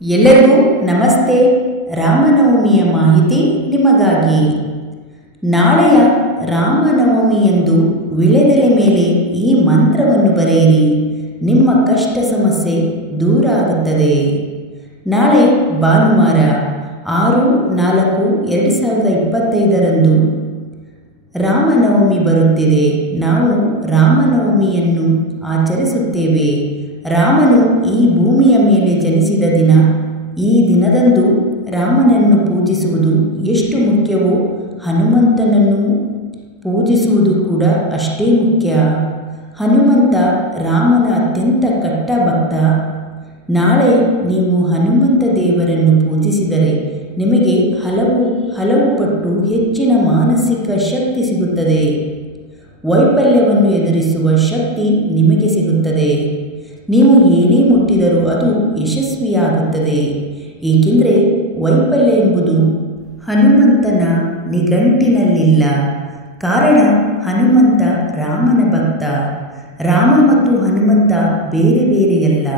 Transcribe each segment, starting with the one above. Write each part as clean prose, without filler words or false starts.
ಎಲ್ಲರಿಗೂ ನಮಸ್ತೆ. ರಾಮನವಮಿಯ ಮಾಹಿತಿ ನಿಮಗಾಗಿ. ನಾಳೆಯ ರಾಮನವಮಿಯಂದು ವಿಳೆದೆಲೆ ಮೇಲೆ ಈ ಮಂತ್ರವನ್ನು ಬರೆಯಿರಿ. ನಿಮ್ಮ ಕಷ್ಟ ಸಮಸ್ಯೆ ದೂರ ಆಗುತ್ತದೆ. ನಾಳೆ ಭಾನುವಾರ 6/4/2025 ರಾಮನವಮಿ ಬರುತ್ತಿದೆ. ನಾವು ರಾಮನವಮಿಯನ್ನು ಆಚರಿಸುತ್ತೇವೆ. ರಾಮನು ಈ ಭೂಮಿಯ ಮೇಲೆ ಜನಿಸಿದ ದಿನ. ಈ ದಿನದಂದು ರಾಮನನ್ನು ಪೂಜಿಸುವುದು ಎಷ್ಟು ಮುಖ್ಯವೋ ಹನುಮಂತನನ್ನು ಪೂಜಿಸುವುದು ಕೂಡ ಅಷ್ಟೇ ಮುಖ್ಯ. ಹನುಮಂತ ರಾಮನ ಅತ್ಯಂತ ಕಟ್ಟ ಭಕ್ತ. ನಾಳೆ ನೀವು ಹನುಮಂತ ದೇವರನ್ನು ಪೂಜಿಸಿದರೆ ನಿಮಗೆ ಹಲವು ಪಟ್ಟು ಹೆಚ್ಚಿನ ಮಾನಸಿಕ ಶಕ್ತಿ ಸಿಗುತ್ತದೆ. ವೈಫಲ್ಯವನ್ನು ಎದುರಿಸುವ ಶಕ್ತಿ ನಿಮಗೆ ಸಿಗುತ್ತದೆ. ನೀವು ಏನೇ ಮುಟ್ಟಿದರೂ ಅದು ಯಶಸ್ವಿಯಾಗುತ್ತದೆ. ಏಕೆಂದರೆ ವೈಫಲ್ಯ ಎಂಬುದು ಹನುಮಂತನ ನಿಘಂಟಿನಲ್ಲಿಲ್ಲ. ಕಾರಣ ಹನುಮಂತ ರಾಮನ ಭಕ್ತ. ರಾಮ ಮತ್ತು ಹನುಮಂತ ಬೇರೆ ಬೇರೆಯಲ್ಲ,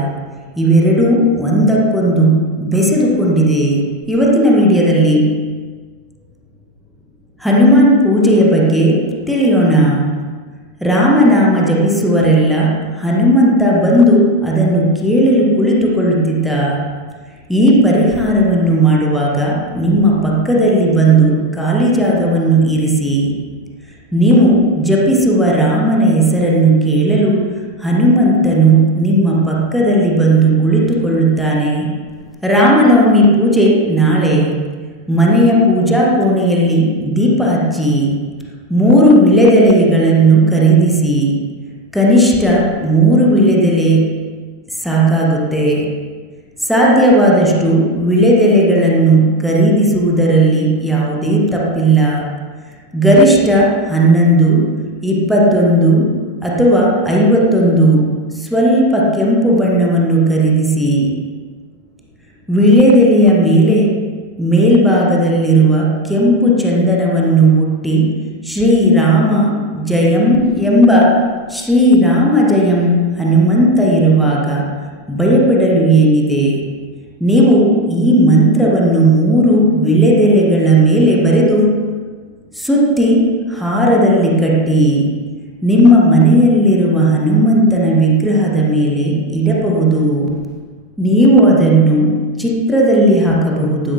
ಇವೆರಡೂ ಒಂದಕ್ಕೊಂದು ಬೆಸೆದುಕೊಂಡಿದೆ. ಇವತ್ತಿನ ವಿಡಿಯೋದಲ್ಲಿ ಹನುಮಾನ್ ಪೂಜೆಯ ಬಗ್ಗೆ ತಿಳಿಯೋಣ. ರಾಮನಾಮ ಜಪಿಸುವರೆಲ್ಲ ಹನುಮಂತ ಬಂದು ಅದನ್ನು ಕೇಳಲು ಕುಳಿತುಕೊಳ್ಳುತ್ತಿದ್ದ. ಈ ಪರಿಹಾರವನ್ನು ಮಾಡುವಾಗ ನಿಮ್ಮ ಪಕ್ಕದಲ್ಲಿ ಬಂದು ಖಾಲಿ ಜಾಗವನ್ನು ಇರಿಸಿ. ನೀವು ಜಪಿಸುವ ರಾಮನ ಹೆಸರನ್ನು ಕೇಳಲು ಹನುಮಂತನು ನಿಮ್ಮ ಪಕ್ಕದಲ್ಲಿ ಬಂದು ಕುಳಿತುಕೊಳ್ಳುತ್ತಾನೆ. ರಾಮನವಮಿ ಪೂಜೆ ನಾಳೆ. ಮನೆಯ ಪೂಜಾ ಕೋಣೆಯಲ್ಲಿ ದೀಪ ಹಚ್ಚಿ 3 ವಿಳೆದೆಲೆಗಳನ್ನು ಖರೀದಿಸಿ. ಕನಿಷ್ಠ 3 ವಿಳೆದೆಲೆ ಸಾಕಾಗುತ್ತೆ. ಸಾಧ್ಯವಾದಷ್ಟು ವಿಳೆದೆಲೆಗಳನ್ನು ಖರೀದಿಸುವುದರಲ್ಲಿ ಯಾವುದೇ ತಪ್ಪಿಲ್ಲ. ಗರಿಷ್ಠ 11, 21 ಅಥವಾ 51 ಸ್ವಲ್ಪ ಕೆಂಪು ಬಣ್ಣವನ್ನು ಖರೀದಿಸಿ. ವಿಳೆದೆಲೆಯ ಮೇಲ್ಭಾಗದಲ್ಲಿರುವ ಕೆಂಪು ಚಂದನವನ್ನು ಮುಟ್ಟಿ ಶ್ರೀರಾಮ ಜಯಂ ಎಂಬ ಶ್ರೀರಾಮ ಜಯಂ ಹನುಮಂತ ಇರುವಾಗ ಭಯಪಡಲು ಏನಿದೆ. ನೀವು ಈ ಮಂತ್ರವನ್ನು 3 ವಿಳೆದೆಲೆಗಳ ಮೇಲೆ ಬರೆದು ಸುತ್ತಿ ಹಾರದಲ್ಲಿ ಕಟ್ಟಿ ನಿಮ್ಮ ಮನೆಯಲ್ಲಿರುವ ಹನುಮಂತನ ವಿಗ್ರಹದ ಮೇಲೆ ಇಡಬಹುದು. ನೀವು ಅದನ್ನು ಚಿತ್ರದಲ್ಲಿ ಹಾಕಬಹುದು.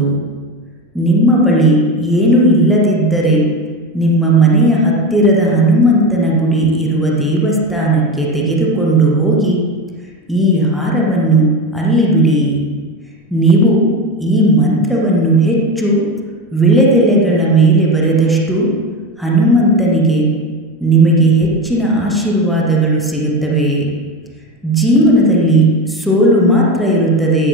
ನಿಮ್ಮ ಬಳಿ ಏನೂ ಇಲ್ಲದಿದ್ದರೆ ನಿಮ್ಮ ಮನೆಯ ಹತ್ತಿರದ ಹನುಮಂತನ ಗುಡಿ ಇರುವ ದೇವಸ್ಥಾನಕ್ಕೆ ತೆಗೆದುಕೊಂಡು ಹೋಗಿ ಈ ಹಾರವನ್ನು ಅಲ್ಲಿ ಬಿಡಿ. ನೀವು ಈ ಮಂತ್ರವನ್ನು ಹೆಚ್ಚು ವಿಳೆದೆಲೆಗಳ ಮೇಲೆ ಬರೆದಷ್ಟು ಹನುಮಂತನಿಗೆ ನಿಮಗೆ ಹೆಚ್ಚಿನ ಆಶೀರ್ವಾದಗಳು ಸಿಗುತ್ತವೆ. ಜೀವನದಲ್ಲಿ ಸೋಲು ಮಾತ್ರ ಇರುತ್ತದೆ.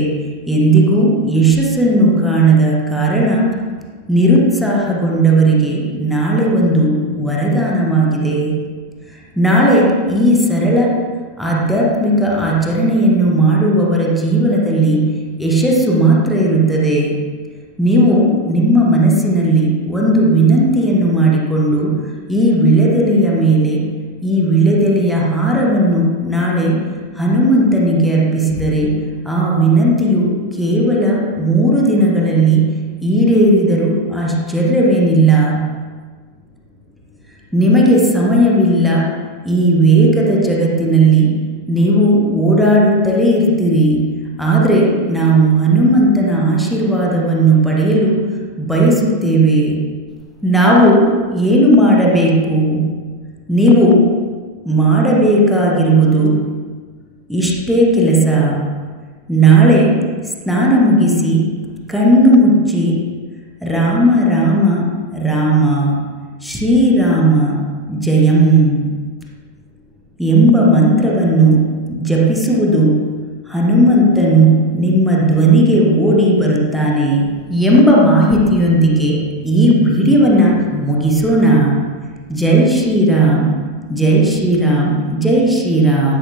ಎಂದಿಗೂ ಯಶಸ್ಸನ್ನು ಕಾಣದ ಕಾರಣ ನಿರುತ್ಸಾಹಗೊಂಡವರಿಗೆ ನಾಳೆ ಒಂದು ವರದಾನವಾಗಿದೆ. ನಾಳೆ ಈ ಸರಳ ಆಧ್ಯಾತ್ಮಿಕ ಆಚರಣೆಯನ್ನು ಮಾಡುವವರ ಜೀವನದಲ್ಲಿ ಯಶಸ್ಸು ಮಾತ್ರ ಇರುತ್ತದೆ. ನೀವು ನಿಮ್ಮ ಮನಸ್ಸಿನಲ್ಲಿ ಒಂದು ವಿನಂತಿಯನ್ನು ಮಾಡಿಕೊಂಡು ಈ ವಿಳೆದೆಲೆಯ ಮೇಲೆ ಈ ವಿಳೆದೆಲೆಯ ಹಾರವನ್ನು ನಾಳೆ ಹನುಮಂತನಿಗೆ ಅರ್ಪಿಸಿದರೆ ಆ ವಿನಂತಿಯು ಕೇವಲ 3 ದಿನಗಳಲ್ಲಿ ಈಡೇರಿದರೂ ಆಶ್ಚರ್ಯವೇನಿಲ್ಲ. ನಿಮಗೆ ಸಮಯವಿಲ್ಲ. ಈ ವೇಗದ ಜಗತ್ತಿನಲ್ಲಿ ನೀವು ಓಡಾಡುತ್ತಲೇ ಇರ್ತೀರಿ. ಆದರೆ ನಾವು ಹನುಮಂತನ ಆಶೀರ್ವಾದವನ್ನು ಪಡೆಯಲು ಬಯಸುತ್ತೇವೆ. ನಾವು ಏನು ಮಾಡಬೇಕು? ನೀವು ಮಾಡಬೇಕಾಗಿರುವುದು ಇಷ್ಟೇ ಕೆಲಸ. ನಾಳೆ ಸ್ನಾನ ಮುಗಿಸಿ ಕಣ್ಣು ಮುಚ್ಚಿ ರಾಮ ರಾಮ ರಾಮ ಶ್ರೀರಾಮ ಜಯಂ ಎಂಬ ಮಂತ್ರವನ್ನು ಜಪಿಸುವುದು. ಹನುಮಂತನು ನಿಮ್ಮ ಧ್ವನಿಗೆ ಓಡಿ ಬರುತ್ತಾನೆ ಎಂಬ ಮಾಹಿತಿಯೊಂದಿಗೆ ಈ ವಿಡಿಯೋವನ್ನು ಮುಗಿಸೋಣ. ಜೈ ಶ್ರೀರಾಮ್, ಜೈ ಶ್ರೀರಾಮ್, ಜೈ ಶ್ರೀರಾಮ್.